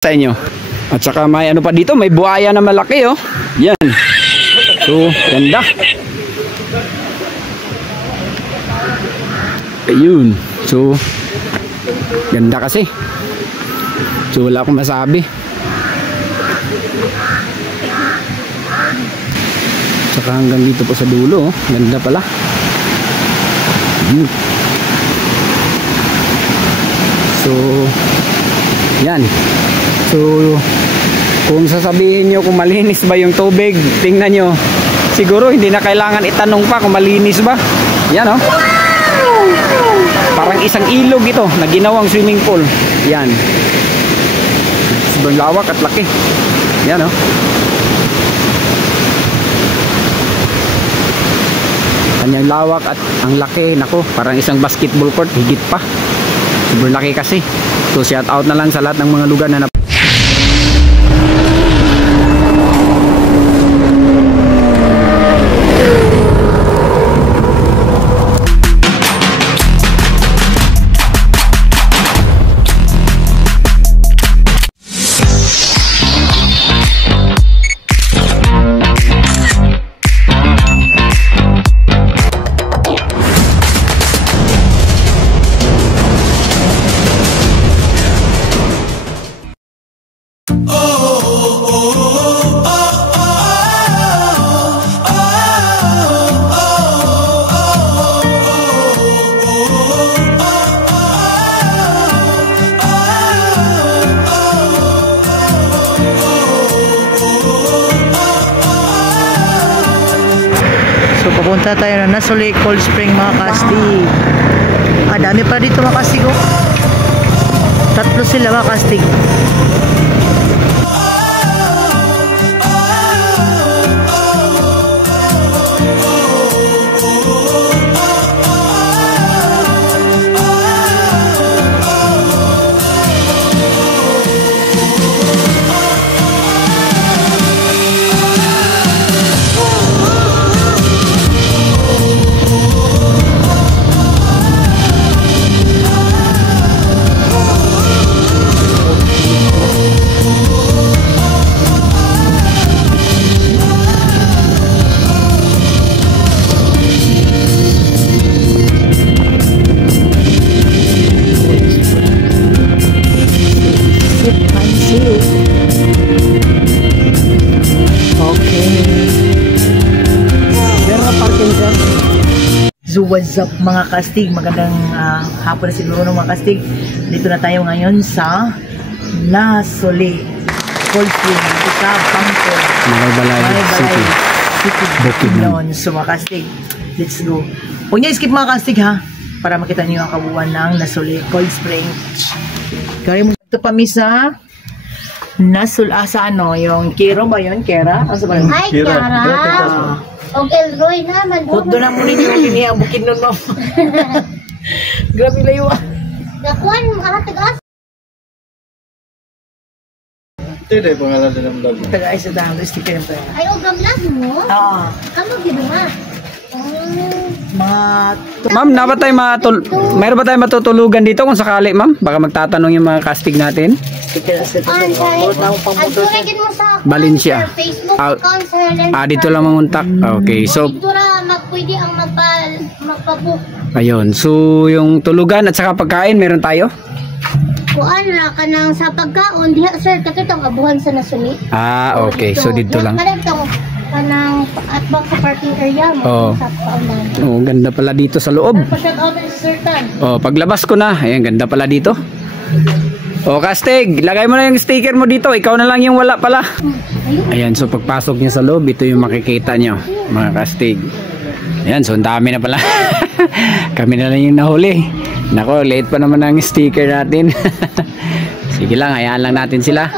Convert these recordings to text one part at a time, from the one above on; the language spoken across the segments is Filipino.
sa inyo. At saka may ano pa dito, may buhaya na malaki oh. Yan. So, ganda. Ayun. So, ganda kasi. So, wala akong masabi. Saka hanggang dito po sa dulo oh. Ganda pala. So, yan. So, kung sasabihin nyo kung malinis ba yung tubig, tingnan nyo. Siguro hindi na kailangan itanong pa kung malinis ba. Yan oh. Parang isang ilog ito na ginawang swimming pool. Yan. Sobrang lawak at laki. Yan oh. Kanyang lawak at ang laki. Nako, parang isang basketball court. Higit pa. Sobrang laki kasi. So shout out na lang sa lahat ng mga lugar na papunta tayo na Nasuli Cold Spring mga kastig. Dami pa dito mga kastig oh. Tatlo sila mga kastig. So what's up mga kastig, magandang hapon na siguro ng mga kastig. Dito na tayo ngayon sa Nasuli Cold Spring sa Bangkok, Balay City, Bukidnon. So mga kastig, let's go. Huwag niyo skip mga kastig ha, para makita niyo ang kabuuan ng Nasuli Cold Spring. Kaya mo ito pa sa Nasuli, sa ano, yung Kero ba yun? Kera? Ano ba yun? Ay, Kera! Okay, Roy naman. Doon na muna yung kiniyang Bukidnon mo. Grabe layo ah. Dakuan, tagas. Ito na yung pangalan ng vlog. Taga-ay sa dahil, sticker yung pera. Ay, vlog mo? Oo. Kamu ginawa? Ma'am, mayroon ba tayong matutulugan dito kung sakali, ma'am? Baka magtatanong yung mga casting natin. Valencia. Dito lang manguntak. Okay, so dito na pwede ang magpabook. Ayun, so yung tulugan at saka pagkain meron tayo? Kuan ra kanang sa pagkaon diha sir katong abuhan sa Nasuli. Okay, so dito lang. Kanang at back sa parking area mo sa paunan. Oh, ganda pala dito sa loob. Paglabas ko na, ayan, ganda pala dito. Kastig, lagay mo na yung sticker mo dito. Ikaw na lang yung wala pala. Ayan, so pagpasok nyo sa loob, ito yung makikita nyo, mga kastig. Ayan, so ang dami na pala. Kami na lang yung nahuli. Nako, late pa naman ang sticker natin. Sige lang, hayaan lang natin sila.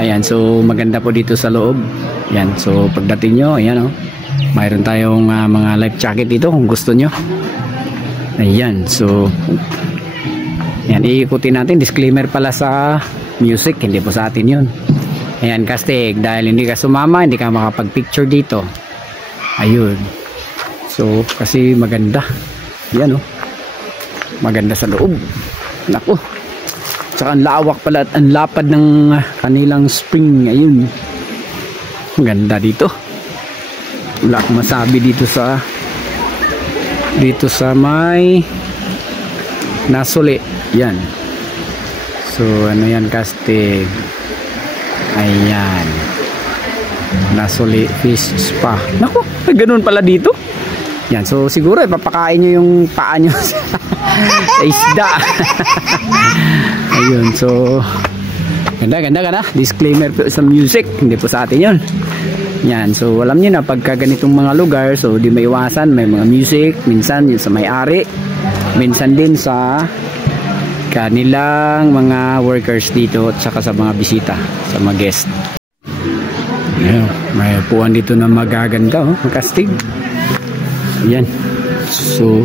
Ayan, so maganda po dito sa loob. Ayan, so pagdating nyo, ayan o. Mayroon tayong mga life jacket dito kung gusto nyo. Ayan, so ayan, iikutin natin. Disclaimer pala sa music, hindi po sa atin yun. Ayan, kastig, dahil hindi ka sumama, hindi ka makapag-picture dito. Ayun. So, kasi maganda. Yan, oh. Maganda sa loob. Naku. Tsaka ang lawak pala at ang lapad ng kanilang spring. Ayun. Ang ganda dito. Wala akong masabi dito sa may Nasuli. Yan. So ano yan, Kastig? Ayan. Nasuli Fish Spa. Naku, ganun pala dito. Yan, so siguro ipapakain nyo yung paa nyo sa isda. Ayun, so ganda. Disclaimer po sa music, hindi po sa atin yun. Yan, so alam nyo na pagka ganitong mga lugar, so di maiwasan, may mga music, minsan yun sa may-ari, minsan din sa kanilang mga workers dito at saka sa mga bisita, sa mga guest. Ayan, may upuan dito na magaganda, Kastig. Ayan, so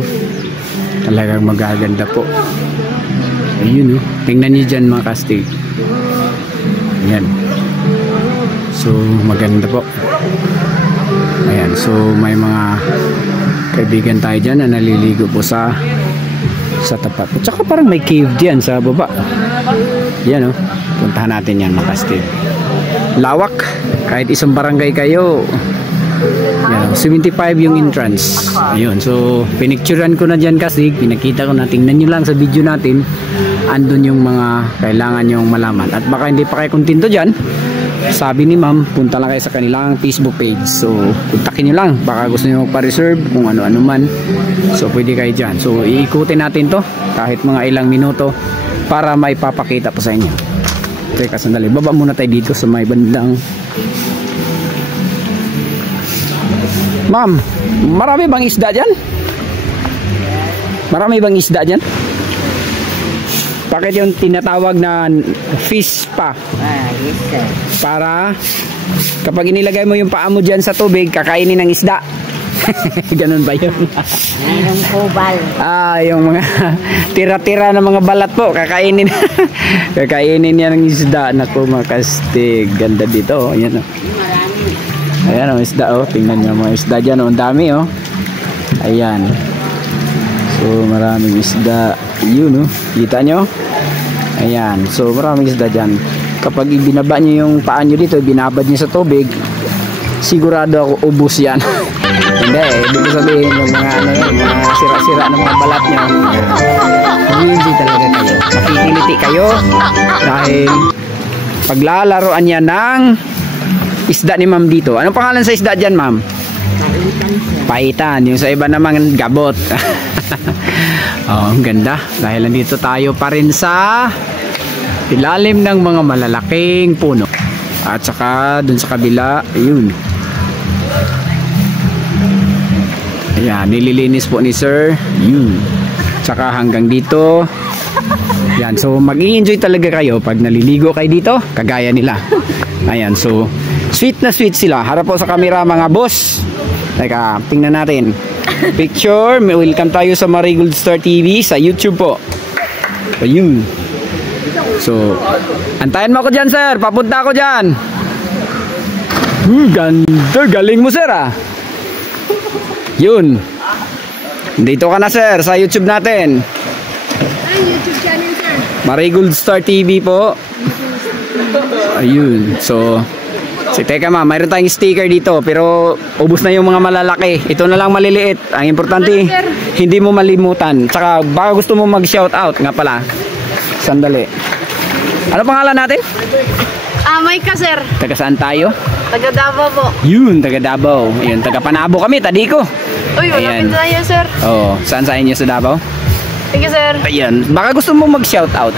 talagang magaganda po. Ayun, tingnan niyo dyan mga Kastig. Ayan, so maganda po. Ayan, so may mga kaibigan tayo dyan na naliligo po sa tapat. At saka parang may cave dyan sa baba. Yan, puntahan natin yan mga Kastig. Lawak, kahit isang barangay kayo. Yan, 75 yung entrance. Ayun, so pinicturean ko na dyan Kastig, pinakita ko na, tingnan nyo lang sa video natin, andun yung mga kailangan nyong malaman. At baka hindi pa kayo kontento dyan, sabi ni ma'am, punta lang kayo sa kanilang Facebook page. So kontakin nyo lang, baka gusto nyo magpa-reserve kung ano-ano man. So pwede kayo dyan. So iikutin natin to kahit mga ilang minuto para maipapakita po sa inyo. Teka sandali, baba muna tayo dito sa may bandang. Ma'am, marami bang isda dyan? Marami bang isda dyan? Bakit yung tinatawag na fish spa? Yes sir. Para kapag inilagay mo yung paa mo dyan sa tubig, kakainin ng isda. Ganun ba yun? Yung kubal. Yung mga tira-tira ng mga balat po, kakainin. Kakainin yan ng isda. Naku mga Kastig, ganda dito. Ayan, ayan isda tingnan nyo mga isda dyan, ang dami ayan, so maraming isda yun kita nyo, ayan, so maraming isda dyan. Kapag ibinaba nyo yung paa nyo dito, binabad nyo sa tubig, sigurado ako ubos yan. Hindi ibig sabihin yung mga sira-sira ng mga balat nyo, hindi talaga kayo makikiliti kayo dahil paglalaroan yan ng isda ni ma'am dito. Anong pangalan sa isda dyan ma'am? Paitan. Yung sa iba naman gabot. Ang ganda. Dahil nandito tayo pa rin sa ilalim ng mga malalaking puno. At saka dun sa kabila, ayun. Ayan, nililinis po ni sir. Yun. Tsaka hanggang dito. Yan, so mag-i-enjoy talaga kayo pag naliligo kayo dito, kagaya nila. Ayan, so sweet na sweet sila. Harap po sa camera mga boss. Teka, tingnan natin. Picture, welcome tayo sa Marigold Star TV sa YouTube po. Ayun. So, antayin mo ako dyan sir, papunta ako dyan. Ganda, galing mo sir Yun. Dito ka na sir, sa YouTube natin. YouTube channel sir. Marigold Star TV po. Ayun. So teka mayroon tayong sticker dito pero ubos na yung mga malalaki. Ito na lang maliliit. Ang importante hindi mo malimutan. Tsaka baka gusto mo mag shout out nga pala. Sandali. Ano pangalan natin? Maika sir. Taga saan tayo? Taga Davao po. Yun, taga Davao. Ayun, taga Panabo kami, Tadiko. Uy, malapit na yan sir. Saan sa inyo sa Davao? Thank you sir. Ayan, baka gusto mo mag shout out.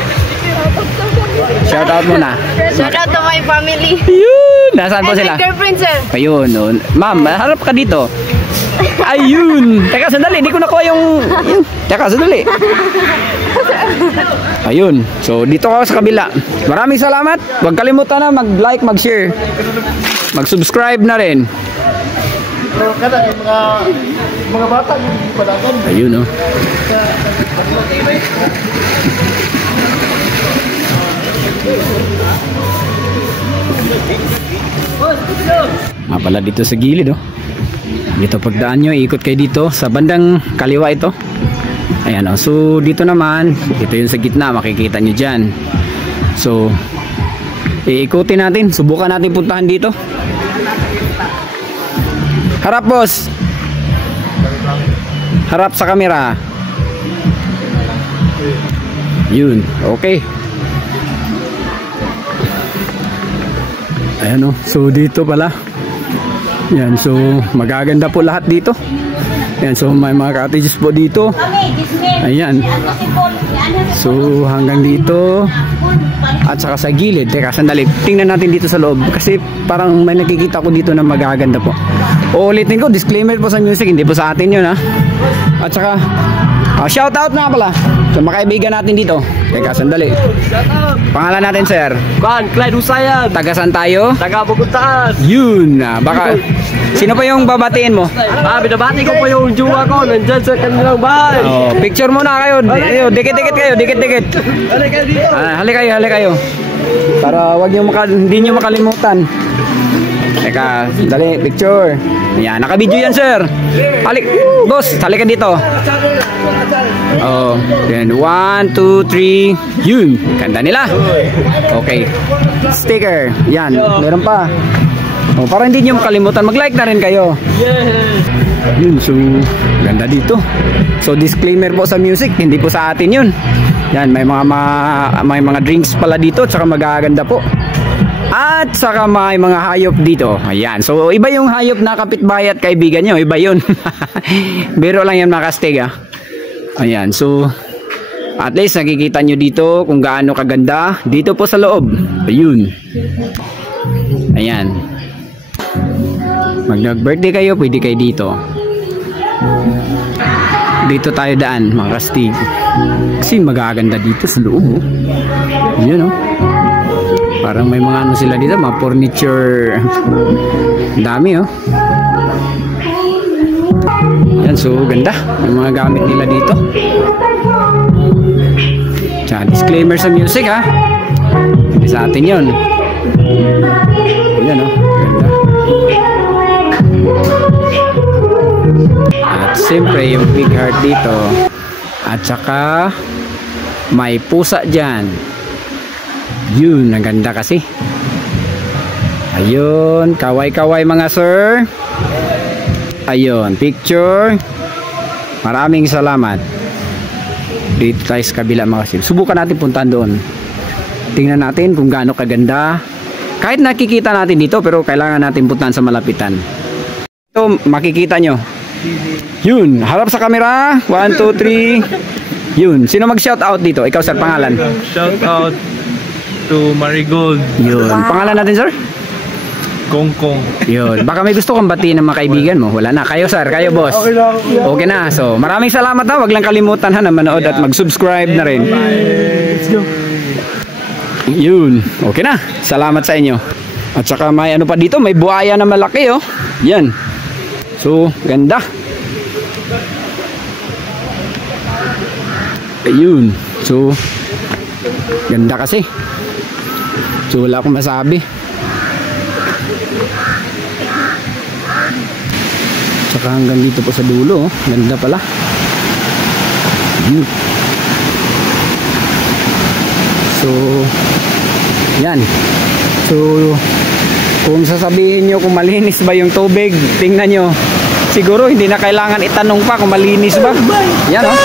Shout out muna. Shout out to my family. Ayun, nasaan po And sila? my girlfriend sir. Ayun, ma'am, harap ka dito. Ayun. Teka, sandali, hindi ko nakuha yung teka, sandali. Ayun. So, dito ako sa kabila. Maraming salamat. Huwag kalimutan na mag-like, mag-share. Mag-subscribe na rin. Mga bata yung padagan. Ayun, pala dito sa gilid dito pagdaan nyo, ikot kayo dito sa bandang kaliwa ito. Ayan so dito naman, ito yung sa gitna, makikita nyo dyan So iikutin natin, subukan natin puntahan dito. Harap boss, harap sa camera. Yun, okay. Ayan o, so dito pala. Yan, so magaganda po lahat dito. Yan, so may mga cottages po dito. Ayan. So hanggang dito. At saka sa gilid. Teka, sandali. Tingnan natin dito sa loob. Kasi parang may nakikita ko dito na magaganda po. Uulitin ko, disclaimer po sa music. Hindi po sa atin yun ha. At saka shout out na pala sa mga kaibigan natin dito. Teka, sandali. Pangalan natin, sir? Clyde Husayan. Taga saan tayo? Taga Bugutaas. Yun. Baka, sino pa yung babatiin mo? Binabati ko po yung jowa ko. Nandyan sa kanilang bahay. Oh, picture muna kayo. Dikit-dikit kayo. Dikit-dikit. Halika dito. Hali kayo. Para wag niyo hindi niyo makalimutan. Teka, dali, picture. Yan, naka-video yan, sir. Halik, boss, halika dito. Oh, yan, 1, 2, 3. Yun, ganda nila. Okay, sticker. Yan, meron pa. Oh, para hindi niyo makalimutan, mag-like na rin kayo. Yun, so ganda dito. So disclaimer po sa music, hindi po sa atin yun. Yan, may mga drinks pala dito, tsaka magaganda po. At saka may mga hayop dito. Ayan, so iba yung hayop na kapitbahay at kaibigan nyo, iba yun. Biro lang yan mga kastig ha. Ayan, so at least nakikita nyo dito kung gaano kaganda dito po sa loob. Ayun. Ayan. Mag nag-birthday kayo, pwede kayo dito. Dito tayo daan mga kastig. Kasi magaganda dito sa loob. Ayan o. Parang may mga ano sila dito, mga furniture. Dami oh. Yan, so ganda yung mga gamit nila dito. Tsaka disclaimer sa music ha. Hindi sa atin yun. Yan oh, ganda. At siyempre yung big heart dito. At saka may pusa dyan. Yun, ang ganda kasi. Ayun, kaway-kaway mga sir. Ayun, picture. Maraming salamat. Dito tayo sa kabila mga sir. Subukan natin puntahan doon. Tingnan natin kung gaano kaganda. Kahit nakikita natin dito, pero kailangan natin puntahan sa malapitan. Ito, makikita nyo. Yun, harap sa camera. 1, 2, 3. Yun, sino mag-shout out dito? Ikaw sir, pangalan? Shout out to Marigold. Yun. Pangalan natin, sir? Kongkong. Yun. Baka may gusto kang batiin ng mga kaibigan mo. Wala na. Kayo, sir. Kayo, boss. Okay na. So, maraming salamat ha. Wag lang kalimutan ha na manood at mag-subscribe na rin. Let's go. Yun. Okay na. Salamat sa inyo. At saka may ano pa dito. May buhaya na malaki, oh. Yan. So, ganda. Ayun. So, ganda kasi. So wala akong masabi. Saka hanggang dito po sa dulo, oh. Ganda pala. So yan. So kung sasabihin nyo kung malinis ba yung tubig, tingnan nyo. Siguro hindi na kailangan itanong pa kung malinis ba. Yan oh.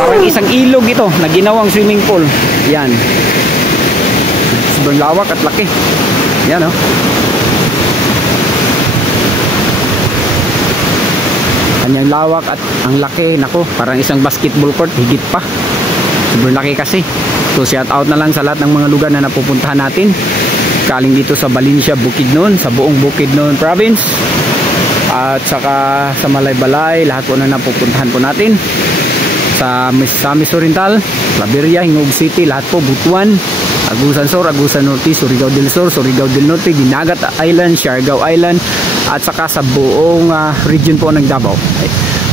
Parang isang ilog ito na ginawang swimming pool. Yan. Sobrang lawak at laki. Yan oh. Kanyang lawak at ang laki. Nako, parang isang basketball court. Higit pa. Sobrang laki kasi. So shout out na lang sa lahat ng mga lugar na napupuntahan natin. Kaling dito sa Valencia, Bukidnon, sa buong Bukidnon province. At saka sa Malaybalay, lahat po na napupuntahan po natin. Sa Misamis Oriental, Claveria, Hingog City, lahat po, Butuan, Agusan Sur, Agusan Norte, Surigao del Sur, Surigao del Norte, Dinagat Island, Siargao Island, at saka sa buong region po ng Davao.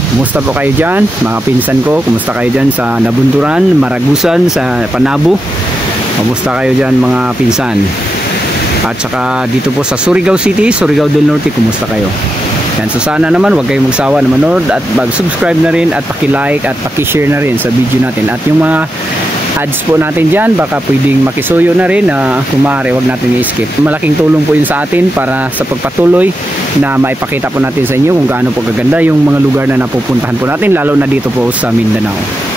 Kumusta po kayo dyan, mga pinsan ko? Kumusta kayo dyan sa Nabunturan, Maragusan, sa Panabo? Kumusta kayo dyan mga pinsan? At saka dito po sa Surigao City, Surigao del Norte, kumusta kayo? Yan, so sana naman huwag kayong magsawa na manood at mag-subscribe na rin at paki-like at paki-share na rin sa video natin. At yung mga ads po natin dyan, baka pwedeng makisuyo na rin na kung maaari wag natin i-skip. Malaking tulong po yun sa atin para sa pagpatuloy na maipakita po natin sa inyo kung gaano po kaganda yung mga lugar na napupuntahan po natin, lalo na dito po sa Mindanao.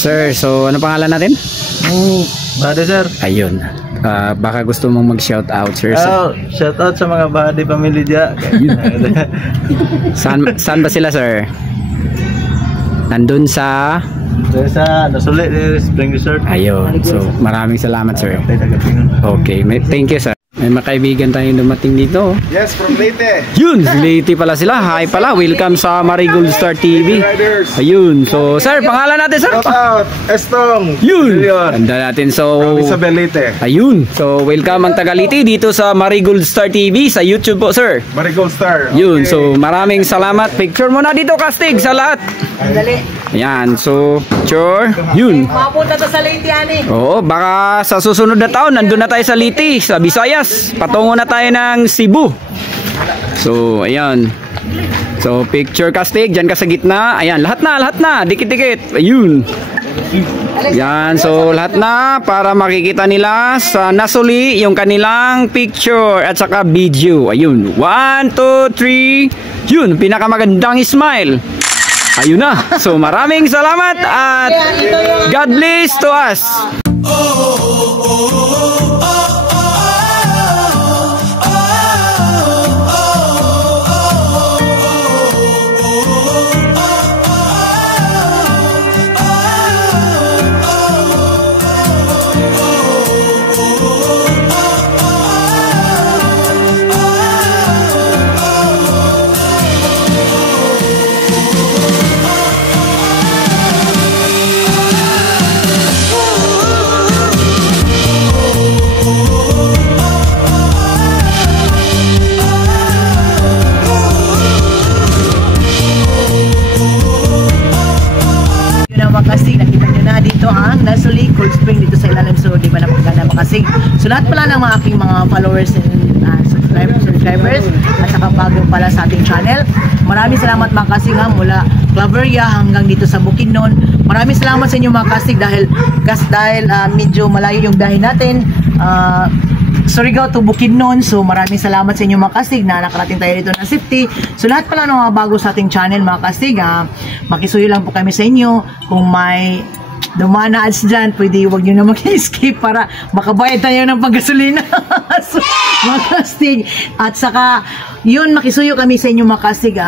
Sir, so ano pangalan natin? Body sir. Ayun. Baka gusto mong mag-shout out, sir. Shout out sa mga body family dyan. Saan ba sila, sir? Nandun sa Nasulit Spring Resort. ayun. So maraming salamat, sir. Okay, thank you, sir. May makaibigan tayong dumating dito. Yes, from Leyte. Yun, Leyte pala sila. Hi pala. Welcome sa Marigold Star TV. Ayun. So, sir, pangalan natin, sir. Shout out, Estong. Yun. Ganda natin. So, Isabel Leyte. ayun. So, welcome ang taga Leyte dito sa Marigold Star TV sa YouTube po, sir. Marigold Star. Yun. Okay. So, maraming salamat. Picture mo na dito, Kastig, sa lahat. Dali. Ayan. So, picture. Yun. Mapunta to sa Leyte, ani. Oo, baka sa susunod na taon, nandun na tayo sa Leyte, sa Visayas. Patungo na tayo ng Cebu. So, ayan. So, picture, Kastig, dyan ka sa gitna. Ayan, lahat na, dikit-dikit. Ayun. Yan, so lahat na para makikita nila sa nasuli yung kanilang picture at saka video. Ayun, 1, 2, 3. Yun, pinakamagandang smile. Ayun na. So, maraming salamat at God bless to us. Makasig, nakita nyo na dito ang Nasuli Cold Spring dito sa ilalim. So, di ba napaganda Makasig? So, lahat pala ng mga aking mga followers and subscribers at saka bago pala sa ating channel, maraming salamat Makasig ha, mula Claveria hanggang dito sa Bukidnon. Maraming salamat sa inyo Makasig dahil medyo malayo yung dahin natin. Surigao to Bukidnon. So maraming salamat sa inyo mga kastig na nakarating tayo dito ng safety. So lahat pala ng mga bago sa ating channel mga kastig, makisuyo lang po kami sa inyo. Kung may dumaan na ads dyan, pwede huwag nyo na mag-escape para makabayad tayo ng paggasolina. So, mga kastig. At saka yun, makisuyo kami sa inyo mga kastig.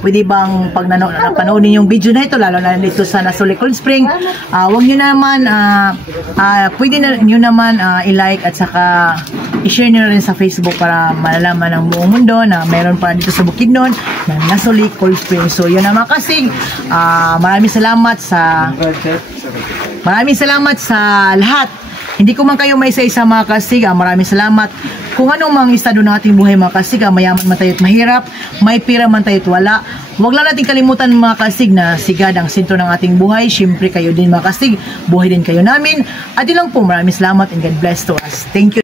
Pwede bang pag panoonin yung video na ito, lalo na dito sa Nasuli Cold Spring, huwag nyo naman pwede nyo naman i-like at saka i-share nyo rin sa Facebook para malalaman ng buong mundo na meron pa dito sa Bukidnon na Nasuli Cold Spring. So yun na mga kastig. Maraming salamat sa lahat. Hindi ko man kayo may isa-isa mga kastig. Maraming salamat. Kung anong mga estado ng ating buhay mga kastig, mayaman man tayo at mahirap, may pira man tayo at wala, huwag lang natin kalimutan mga kastig na sigad ang sentro ng ating buhay. Siyempre kayo din mga kastig, buhay din kayo namin. At yun lang po, maraming salamat and God bless to us. Thank you.